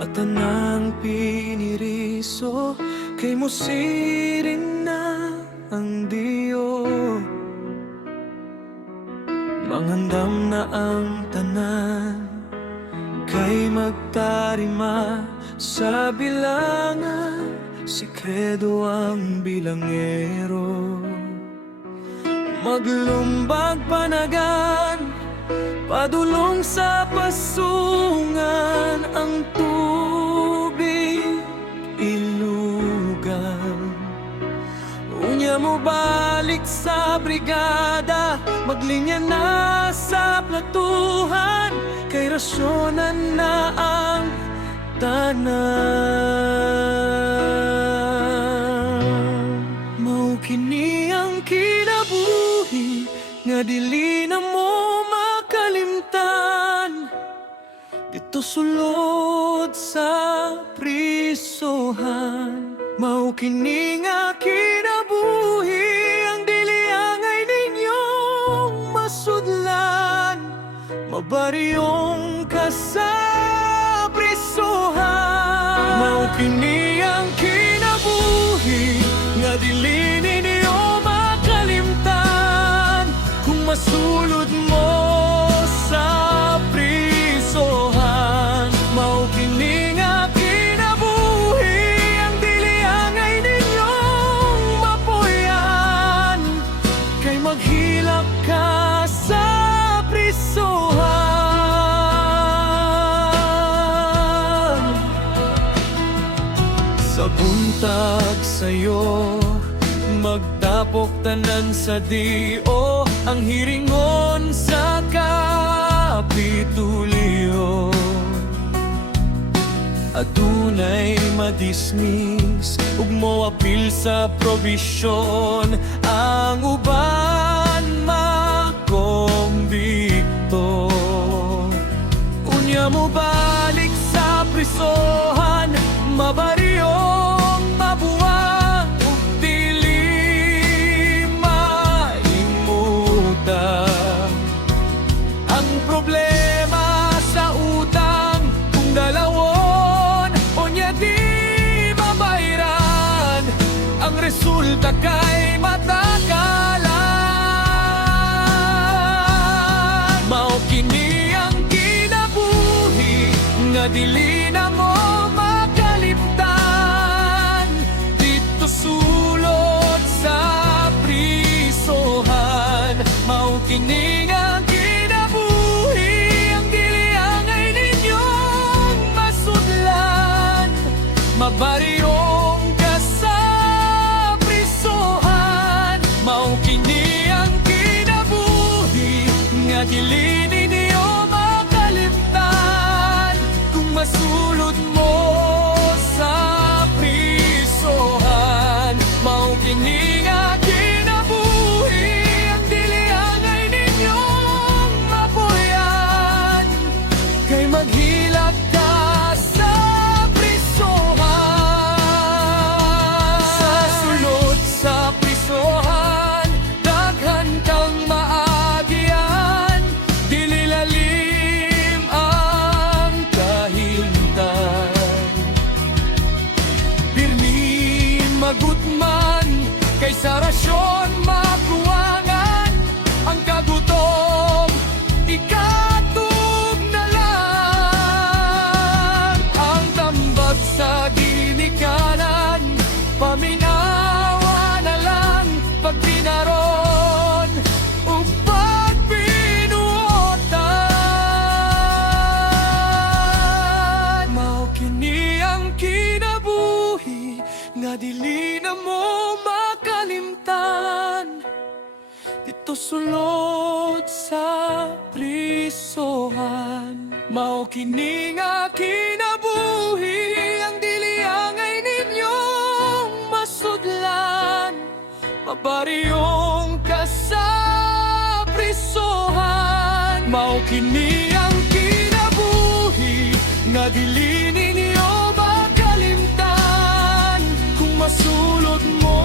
mata ng piniriso, kay mo sirin na ang diyo. Mangandam na ang tanan, kay magtarima sa bilangan, sikredo ang bilangero. Maglumbag panagan, padulong sa pasungan, ang tubig ilugan. Unya mo balik sa brigada, maglinya na sa platuhan, kay rasyonan na ang tanan. Mao kini ang kinabuhi nga dili na mo makalimtan, dito sulod sa prisohan. Mao kini nga kinabuhi ang dili angay ninyong masudlan, mabaryong ka sa prisohan. Mao kini ang kinabuhi nga dili ninyo makalimtan, kung masulod mo sa prisohan. Mao kini nga kinabuhi ang dili angay ninyong mapuyan, kay maghilak ka sa prisohan. Sa buntag sa'yo, magdapok tanan sa dio, ang hiringon sa kapitulyo. Adunay madismiss, ug mo apil sa probisyon, ang uban makombikto. Unya mo balik sa prisohan, mabaryong mabuwang, ug dili maimutan. Ang problema sa utang, kung dalawon unya di mabayran, ang resulta kay matakalan. Mao kini ang kinabuhi nga dili na mo makalimtan, dito sulod sa prisohan. Mao kini nga kinabuhi ang dili angay ninyong masudlan, mabaryong ka sa prisohan. Mao kini ang kinabuhi nga dili ninyo makalimtan, kung masulod mo sa prisohan. Mao kini nga kinabuhi ang dili angay ninyong mapuyan, kay maghilak ka sa prisohan. Sa sulod sa prisohan, daghan kang maagian, dili lalim ang kahimtang. Birni magutman, kay sa rasyon makuwangan, ang kagutom ikatog na lang. Ang tambag sa ginikanan, paminawa na lang, pag pinaron ug pag pinuotan. Mao kini ang kinabuhi nga dili na mo makalimtan, dito sulod sa prisohan. Mao kini nga kinabuhi ang dili angay ninyong masudlan, mabaryong ka sa prisohan. Mao kini ang kinabuhi nga dili ninyo makalimtan, kung masulod mo